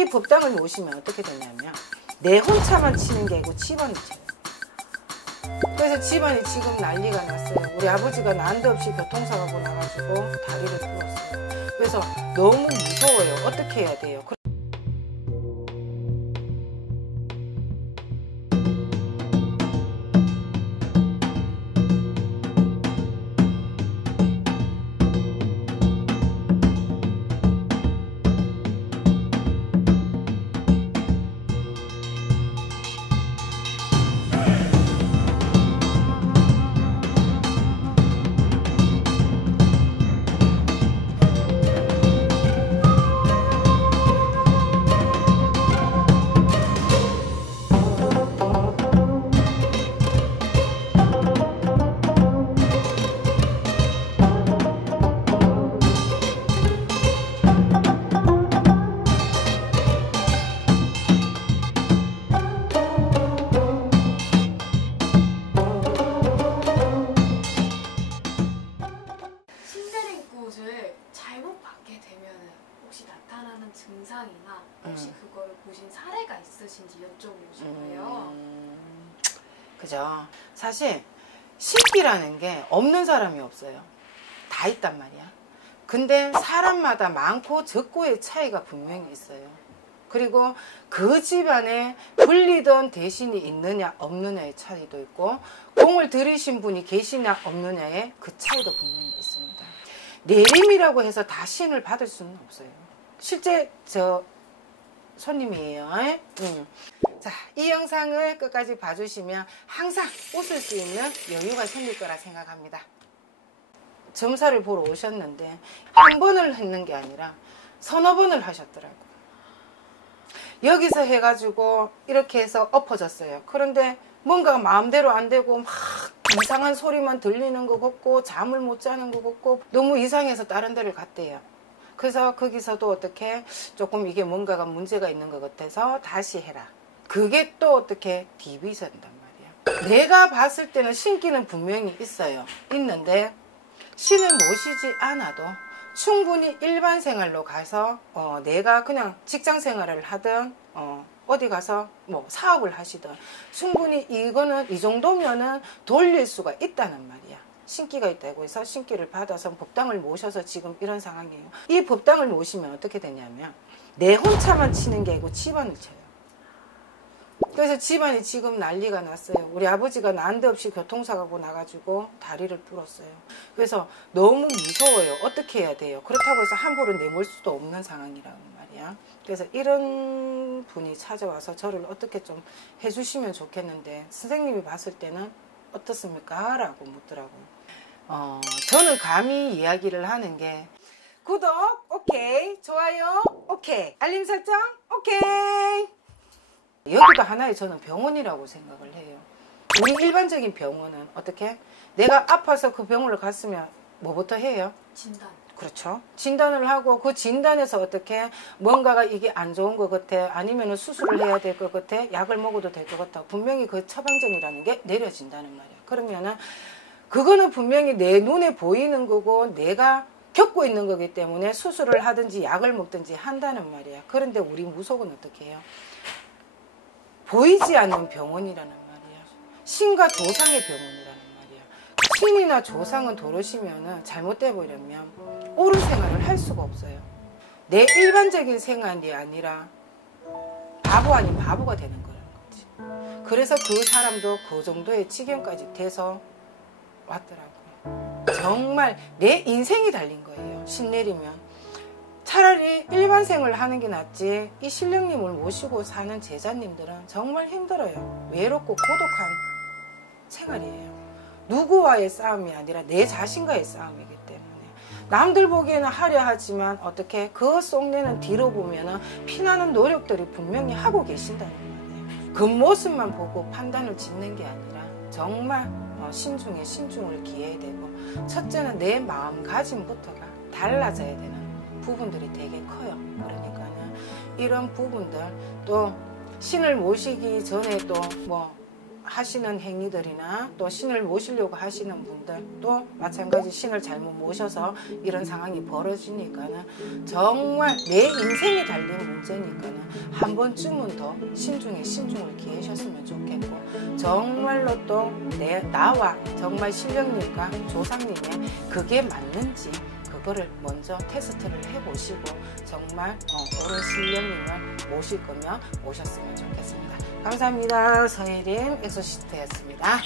이 법당을 모시면 어떻게 되냐면 내 혼자만 치는 게 아니고 집안이 쳐요. 그래서 집안이 지금 난리가 났어요. 우리 아버지가 난데없이 교통사고 나가지고 다리를 부었어요. 그래서 너무 무서워요. 어떻게 해야 돼요? 증상이나 혹시 그걸 보신 사례가 있으신지 여쭤보신 거예요. 그죠. 사실 신기라는 게 없는 사람이 없어요. 다 있단 말이야. 근데 사람마다 많고 적고의 차이가 분명히 있어요. 그리고 그 집안에 불리던 대신이 있느냐 없느냐의 차이도 있고 공을 들이신 분이 계시냐 없느냐의 그 차이도 분명히 있습니다. 내림이라고 해서 다 신을 받을 수는 없어요. 실제 저 손님이에요. 자, 이 영상을 끝까지 봐주시면 항상 웃을 수 있는 여유가 생길 거라 생각합니다. 점사를 보러 오셨는데 한 번을 했는 게 아니라 서너 번을 하셨더라고요. 여기서 해가지고 이렇게 해서 엎어졌어요. 그런데 뭔가 마음대로 안 되고 막 이상한 소리만 들리는 것 같고 잠을 못 자는 것 같고 너무 이상해서 다른 데를 갔대요. 그래서 거기서도 어떻게 조금 이게 뭔가가 문제가 있는 것 같아서 다시 해라. 그게 또 어떻게 디비전단 말이야. 내가 봤을 때는 신기는 분명히 있어요. 있는데 신을 모시지 않아도 충분히 일반 생활로 가서 내가 그냥 직장 생활을 하든 어디 가서 뭐 사업을 하시든 충분히 이거는 이 정도면은 돌릴 수가 있다는 말이야. 신기가 있다고 해서 신기를 받아서 법당을 모셔서 지금 이런 상황이에요. 이 법당을 모시면 어떻게 되냐면 내 혼자만 치는 게 아니고 집안을 쳐요. 그래서 집안이 지금 난리가 났어요. 우리 아버지가 난데없이 교통사고 나가지고 다리를 부었어요. 그래서 너무 무서워요. 어떻게 해야 돼요? 그렇다고 해서 함부로 내몰 수도 없는 상황이란 말이야. 그래서 이런 분이 찾아와서 저를 어떻게 좀 해주시면 좋겠는데 선생님이 봤을 때는 어떻습니까? 라고 묻더라고요. 저는 감히 이야기를 하는 게 구독 오케이, 좋아요 오케이, 알림 설정 오케이. 여기도 하나의 저는 병원이라고 생각을 해요. 우리 일반적인 병원은 어떻게? 내가 아파서 그 병원을 갔으면 뭐부터 해요? 진단. 그렇죠. 진단을 하고 그 진단에서 어떻게 뭔가가 이게 안 좋은 것 같아 아니면 수술을 해야 될 것 같아 약을 먹어도 될 것 같아 분명히 그 처방전이라는 게 내려진다는 말이야. 그러면은 그거는 분명히 내 눈에 보이는 거고 내가 겪고 있는 거기 때문에 수술을 하든지 약을 먹든지 한다는 말이야. 그런데 우리 무속은 어떻게 해요? 보이지 않는 병원이라는 말이야. 신과 조상의 병원이라는 말이야. 신이나 조상은 도로시면은 잘못돼 버리면 옳은 생활을 할 수가 없어요. 내 일반적인 생활이 아니라 바보 아닌 바보가 되는 거라는 거지. 그래서 그 사람도 그 정도의 지경까지 돼서 왔더라고요. 정말 내 인생이 달린 거예요. 신 내리면. 차라리 일반생을 하는 게 낫지 이 신령님을 모시고 사는 제자님들은 정말 힘들어요. 외롭고 고독한 생활이에요. 누구와의 싸움이 아니라 내 자신과의 싸움이기 때문에 남들 보기에는 하려 하지만 어떻게 그 속내는 뒤로 보면은 피나는 노력들이 분명히 하고 계신다는 말이에요. 겉모습만 보고 판단을 짓는 게 아니라 정말 신중에 신중을 기해야 되고 첫째는 내 마음가짐부터가 달라져야 되는 부분들이 되게 커요. 그러니까는 이런 부분들 또 신을 모시기 전에 또 뭐 하시는 행위들이나 또 신을 모시려고 하시는 분들도 마찬가지 신을 잘못 모셔서 이런 상황이 벌어지니까는 정말 내 인생이 달린 문제니까는 한 번쯤은 더 신중에 신중을 기하셨으면 좋겠고, 정말로 또 나와 정말 신령님과 조상님의 그게 맞는지 그거를 먼저 테스트를 해보시고 정말 옳은 신령님을 모실 거면 모셨으면 좋겠습니다. 감사합니다. 서혜림 엑소시스트였습니다.